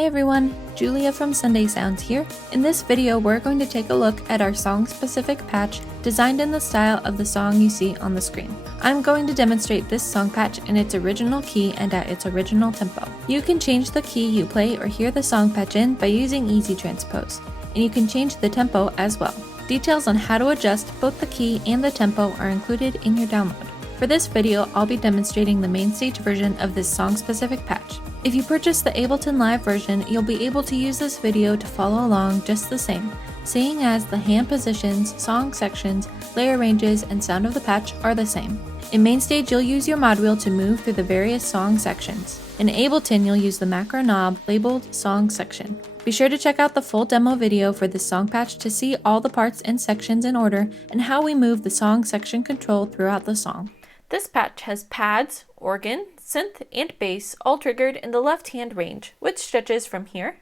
Hey everyone, Julia from Sunday Sounds here. In this video, we're going to take a look at our song-specific patch designed in the style of the song you see on the screen. I'm going to demonstrate this song patch in its original key and at its original tempo. You can change the key you play or hear the song patch in by using Easy Transpose, and you can change the tempo as well. Details on how to adjust both the key and the tempo are included in your download. For this video, I'll be demonstrating the MainStage version of this song-specific patch. If you purchase the Ableton Live version, you'll be able to use this video to follow along just the same, seeing as the hand positions, song sections, layer ranges, and sound of the patch are the same. In MainStage, you'll use your mod wheel to move through the various song sections. In Ableton, you'll use the macro knob labeled Song Section. Be sure to check out the full demo video for this song patch to see all the parts and sections in order and how we move the song section control throughout the song. This patch has pads, organ, synth, and bass all triggered in the left-hand range, which stretches from here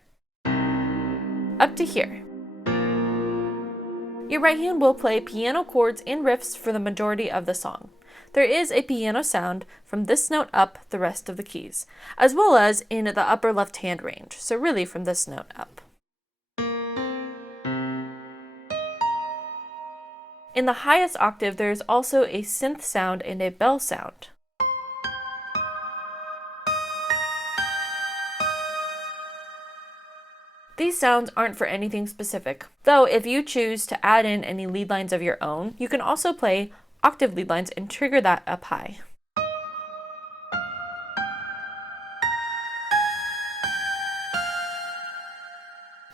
up to here. Your right hand will play piano chords and riffs for the majority of the song. There is a piano sound from this note up the rest of the keys, as well as in the upper left-hand range, so really from this note up. In the highest octave, there is also a synth sound and a bell sound. These sounds aren't for anything specific, though if you choose to add in any lead lines of your own, you can also play octave lead lines and trigger that up high.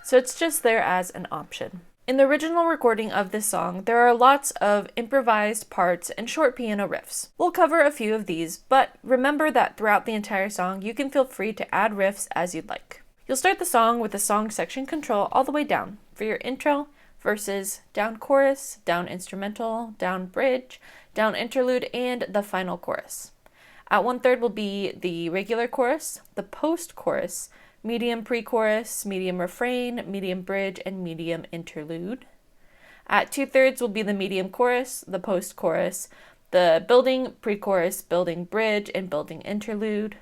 So it's just there as an option. In the original recording of this song, there are lots of improvised parts and short piano riffs. We'll cover a few of these, but remember that throughout the entire song, you can feel free to add riffs as you'd like. You'll start the song with the song section control all the way down for your intro, verses, down chorus, down instrumental, down bridge, down interlude, and the final chorus. At 1/3 will be the regular chorus, the post-chorus, medium pre-chorus, medium refrain, medium bridge, and medium interlude. At 2/3 will be the medium chorus, the post-chorus, the building pre-chorus, building bridge, and building interlude.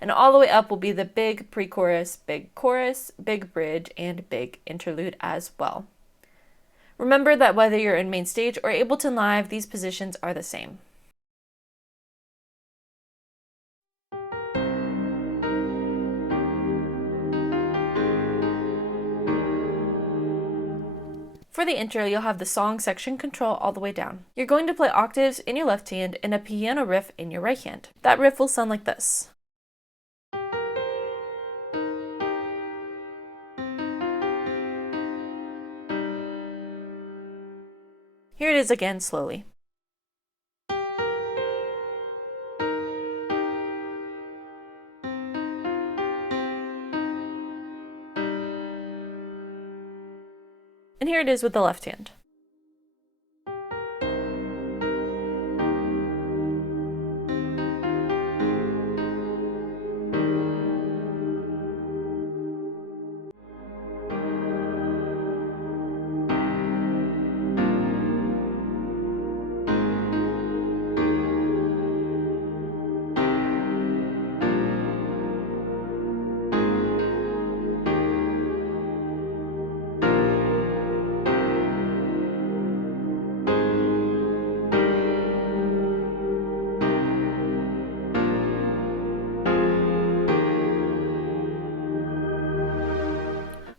And all the way up will be the big pre-chorus, big chorus, big bridge, and big interlude as well. Remember that whether you're in MainStage or Ableton Live, these positions are the same. For the intro, you'll have the song section control all the way down. You're going to play octaves in your left hand and a piano riff in your right hand. That riff will sound like this. Here it is again slowly. And here it is with the left hand.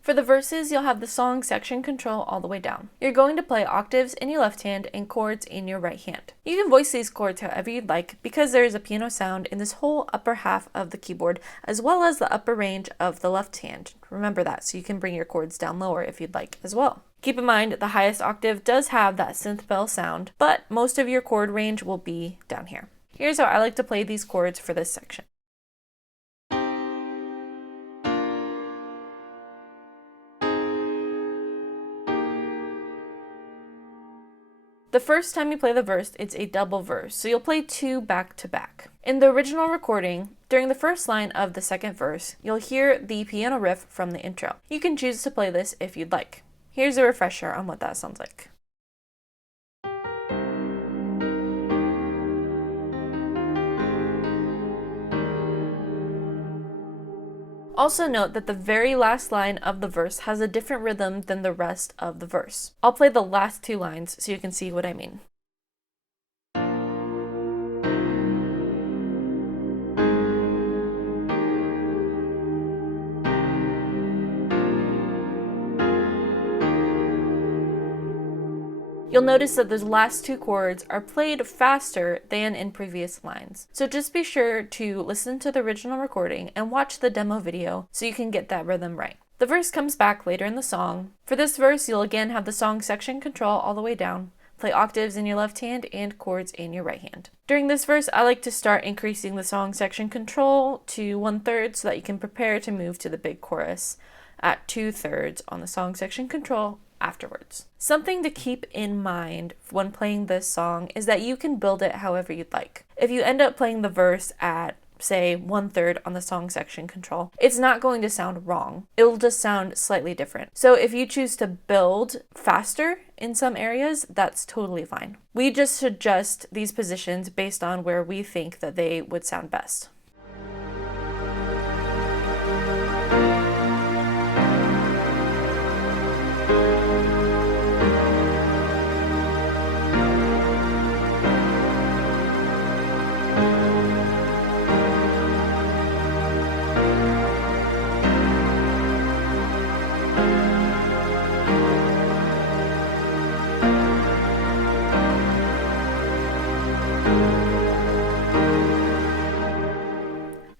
For the verses, you'll have the song section control all the way down. You're going to play octaves in your left hand and chords in your right hand. You can voice these chords however you'd like because there is a piano sound in this whole upper half of the keyboard as well as the upper range of the left hand. Remember that, so you can bring your chords down lower if you'd like as well. Keep in mind the highest octave does have that synth bell sound, but most of your chord range will be down here. Here's how I like to play these chords for this section. The first time you play the verse, it's a double verse, so you'll play 2 back to back. In the original recording, during the first line of the second verse, you'll hear the piano riff from the intro. You can choose to play this if you'd like. Here's a refresher on what that sounds like. Also note that the very last line of the verse has a different rhythm than the rest of the verse. I'll play the last two lines so you can see what I mean. You'll notice that those last two chords are played faster than in previous lines. So just be sure to listen to the original recording and watch the demo video so you can get that rhythm right. The verse comes back later in the song. For this verse, you'll again have the song section control all the way down. Play octaves in your left hand and chords in your right hand. During this verse, I like to start increasing the song section control to 1/3 so that you can prepare to move to the big chorus at 2/3 on the song section control afterwards. Something to keep in mind when playing this song is that you can build it however you'd like. If you end up playing the verse at, say, 1/3 on the song section control, it's not going to sound wrong. It'll just sound slightly different. So if you choose to build faster in some areas, that's totally fine. We just adjust these positions based on where we think that they would sound best.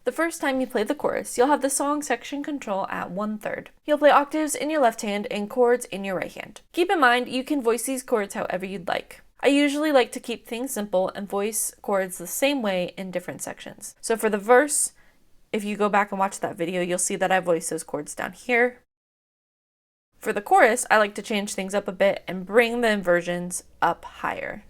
The first time you play the chorus, you'll have the song section control at 1/3. You'll play octaves in your left hand and chords in your right hand. Keep in mind, you can voice these chords however you'd like. I usually like to keep things simple and voice chords the same way in different sections. So for the verse, if you go back and watch that video, you'll see that I voice those chords down here. For the chorus, I like to change things up a bit and bring the inversions up higher.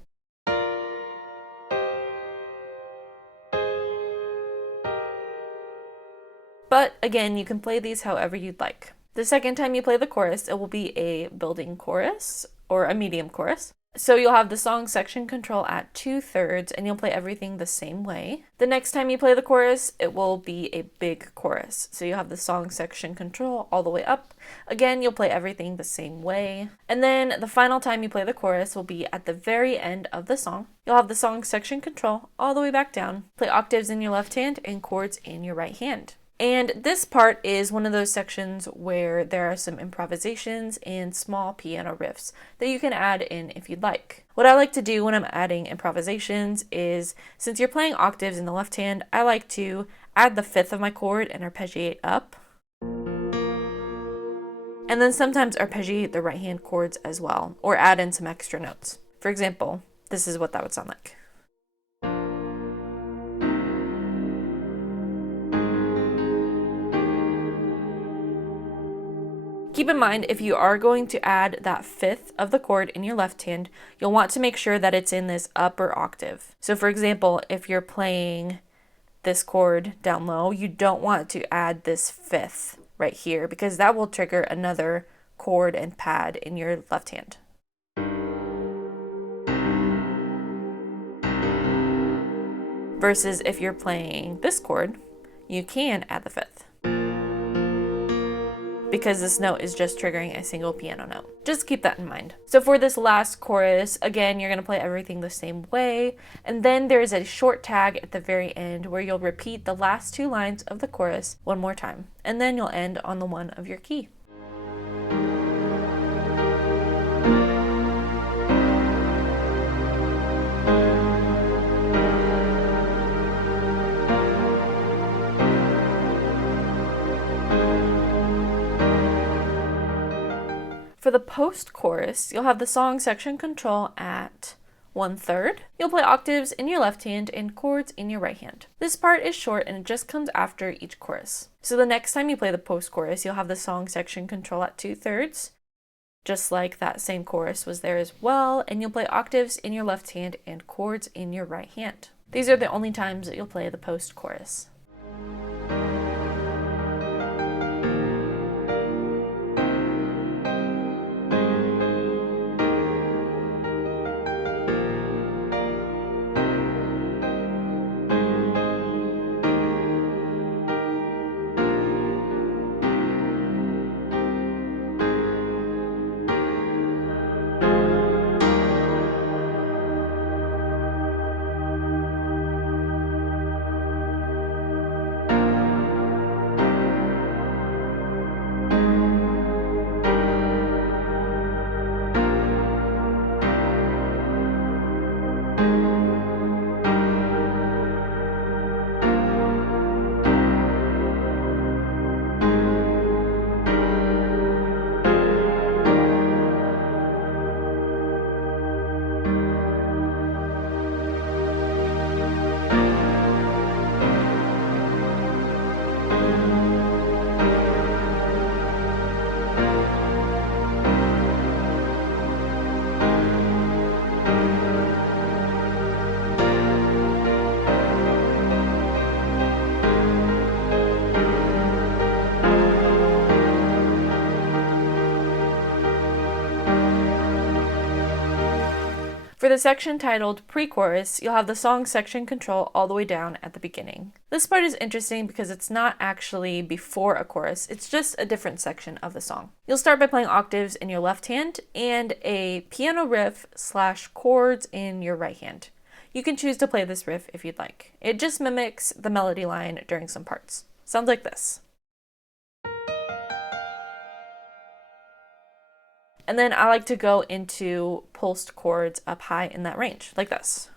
But again, you can play these however you'd like. The second time you play the chorus, it will be a building chorus or a medium chorus. So you'll have the song section control at 2/3 and you'll play everything the same way. The next time you play the chorus, it will be a big chorus. So you'll have the song section control all the way up. Again, you'll play everything the same way. And then the final time you play the chorus will be at the very end of the song. You'll have the song section control all the way back down. Play octaves in your left hand and chords in your right hand. And this part is one of those sections where there are some improvisations and small piano riffs that you can add in if you'd like. What I like to do when I'm adding improvisations is, since you're playing octaves in the left hand, I like to add the 5th of my chord and arpeggiate up. And then sometimes arpeggiate the right hand chords as well, or add in some extra notes. For example, this is what that would sound like. Keep in mind, if you are going to add that 5th of the chord in your left hand, you'll want to make sure that it's in this upper octave. So for example, if you're playing this chord down low, you don't want to add this 5th right here because that will trigger another chord and pad in your left hand. Versus if you're playing this chord, you can add the 5th. Because this note is just triggering a single piano note. Just keep that in mind. So for this last chorus, again, you're gonna play everything the same way, and then there's a short tag at the very end where you'll repeat the last 2 lines of the chorus one more time, and then you'll end on the one of your key. For the post-chorus, you'll have the song section control at 1/3. You'll play octaves in your left hand and chords in your right hand. This part is short and it just comes after each chorus. So the next time you play the post-chorus, you'll have the song section control at 2/3, just like that same chorus was there as well, and you'll play octaves in your left hand and chords in your right hand. These are the only times that you'll play the post-chorus. For the section titled Pre-Chorus, you'll have the song section control all the way down at the beginning. This part is interesting because it's not actually before a chorus, it's just a different section of the song. You'll start by playing octaves in your left hand and a piano riff / chords in your right hand. You can choose to play this riff if you'd like. It just mimics the melody line during some parts. Sounds like this. And then I like to go into pulsed chords up high in that range, like this.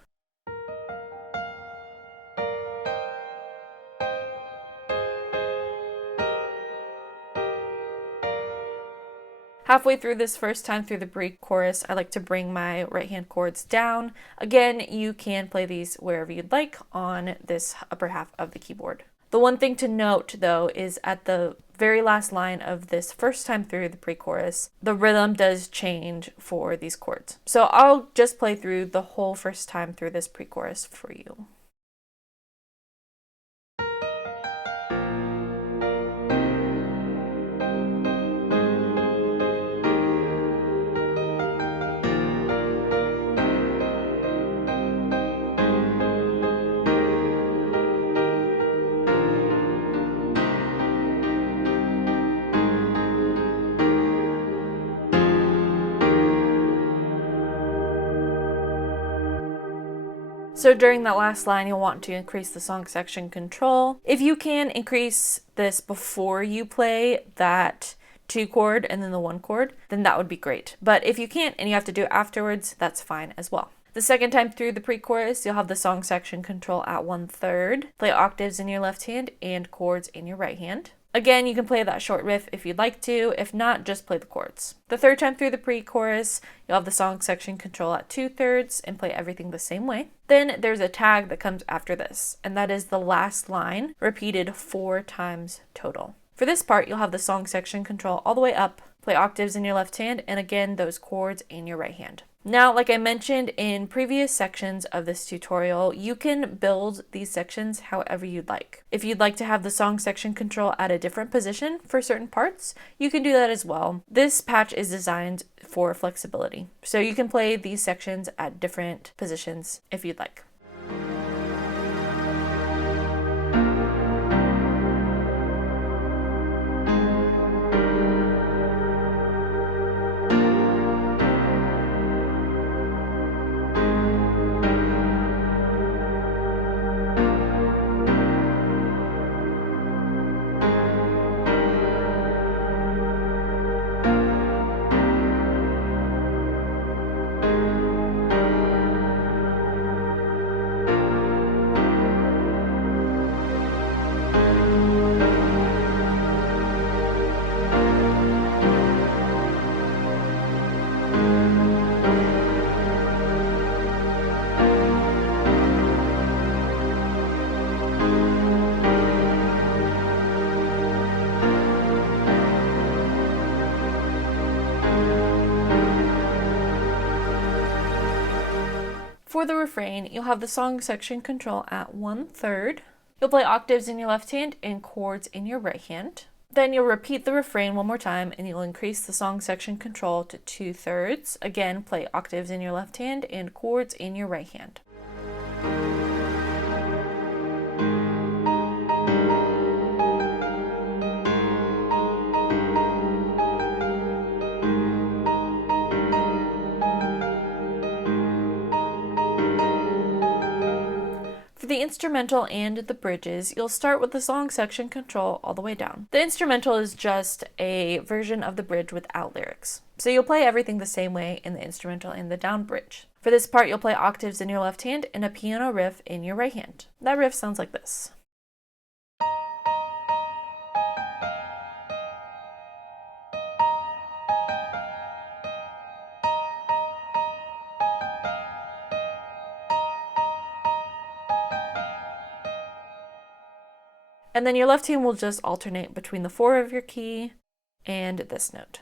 Halfway through this first time through the pre-chorus, I like to bring my right hand chords down. Again, you can play these wherever you'd like on this upper half of the keyboard. The one thing to note though is at the very last line of this first time through the pre-chorus, the rhythm does change for these chords. So I'll just play through the whole first time through this pre-chorus for you. So during that last line, you'll want to increase the song section control. If you can increase this before you play that 2 chord and then the 1 chord, then that would be great. But if you can't and you have to do it afterwards, that's fine as well. The second time through the pre-chorus, you'll have the song section control at 1/3. Play octaves in your left hand and chords in your right hand. Again, you can play that short riff if you'd like to. If not, just play the chords. The third time through the pre-chorus, you'll have the song section control at 2/3 and play everything the same way. Then there's a tag that comes after this, and that is the last line, repeated 4 times total. For this part, you'll have the song section control all the way up, play octaves in your left hand, and again, those chords in your right hand. Now, like I mentioned in previous sections of this tutorial, you can build these sections however you'd like. If you'd like to have the song section control at a different position for certain parts, you can do that as well. This patch is designed for flexibility, so you can play these sections at different positions if you'd like. For the refrain, you'll have the song section control at 1/3. You'll play octaves in your left hand and chords in your right hand. Then you'll repeat the refrain one more time and you'll increase the song section control to 2/3. Again, play octaves in your left hand and chords in your right hand. For the instrumental and the bridges, you'll start with the song section control all the way down. The instrumental is just a version of the bridge without lyrics. So you'll play everything the same way in the instrumental and the down bridge. For this part, you'll play octaves in your left hand and a piano riff in your right hand. That riff sounds like this. And then your left hand will just alternate between the 4 of your key and this note.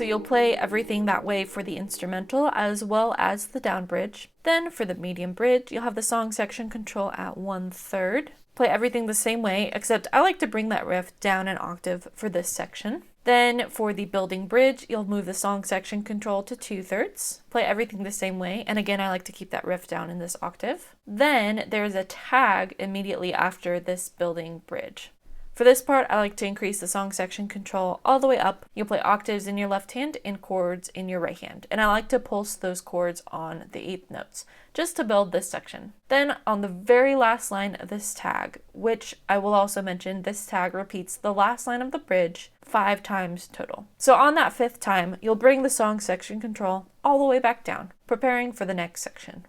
So you'll play everything that way for the instrumental as well as the down bridge. Then for the medium bridge, you'll have the song section control at 1/3. Play everything the same way, except I like to bring that riff down an octave for this section. Then for the building bridge, you'll move the song section control to 2/3. Play everything the same way, and again, I like to keep that riff down in this octave. Then there's a tag immediately after this building bridge. For this part, I like to increase the song section control all the way up. You'll play octaves in your left hand and chords in your right hand. And I like to pulse those chords on the 8th notes, just to build this section. Then on the very last line of this tag, which I will also mention, this tag repeats the last line of the bridge 5 times total. So on that 5th time, you'll bring the song section control all the way back down, preparing for the next section.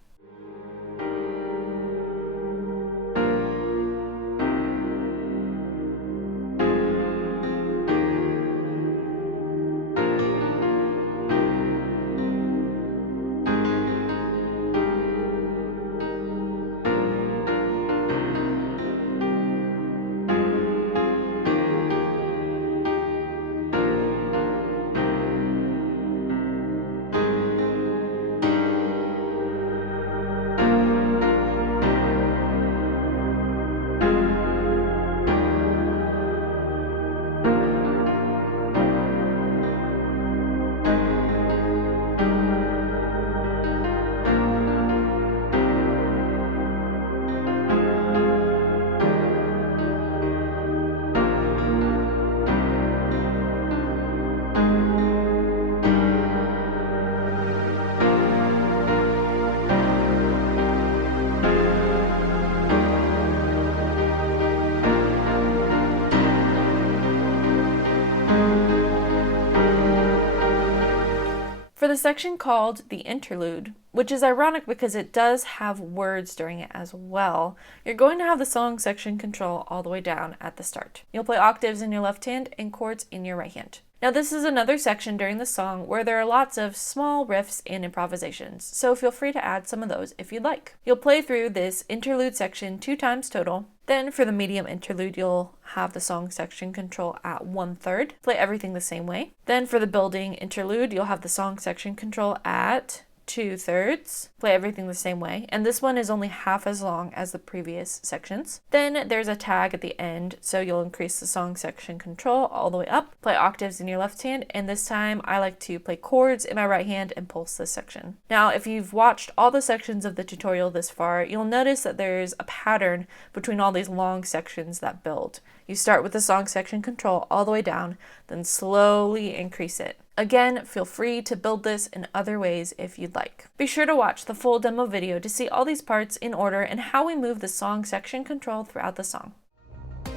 For the section called the Interlude, which is ironic because it does have words during it as well, you're going to have the song section control all the way down at the start. You'll play octaves in your left hand and chords in your right hand. Now this is another section during the song where there are lots of small riffs and improvisations, so feel free to add some of those if you'd like. You'll play through this interlude section 2 times total. Then for the medium interlude, you'll have the song section control at 1/3. Play everything the same way. Then for the building interlude, you'll have the song section control at 2/3. Play everything the same way, and this one is only half as long as the previous sections. Then there's a tag at the end, so you'll increase the song section control all the way up. Play octaves in your left hand, and this time I like to play chords in my right hand and pulse this section. Now, if you've watched all the sections of the tutorial this far, you'll notice that there's a pattern between all these long sections that build. You start with the song section control all the way down, then slowly increase it. Again, feel free to build this in other ways if you'd like. Be sure to watch the full demo video to see all these parts in order and how we move the song section control throughout the song.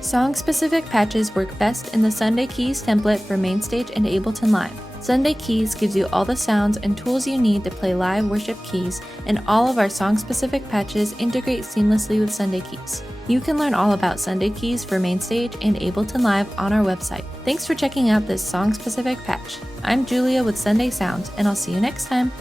Song-specific patches work best in the Sunday Keys template for MainStage and Ableton Live. Sunday Keys gives you all the sounds and tools you need to play live worship keys, and all of our song-specific patches integrate seamlessly with Sunday Keys. You can learn all about Sunday Keys for MainStage and Ableton Live on our website. Thanks for checking out this song-specific patch. I'm Julia with Sunday Sounds, and I'll see you next time.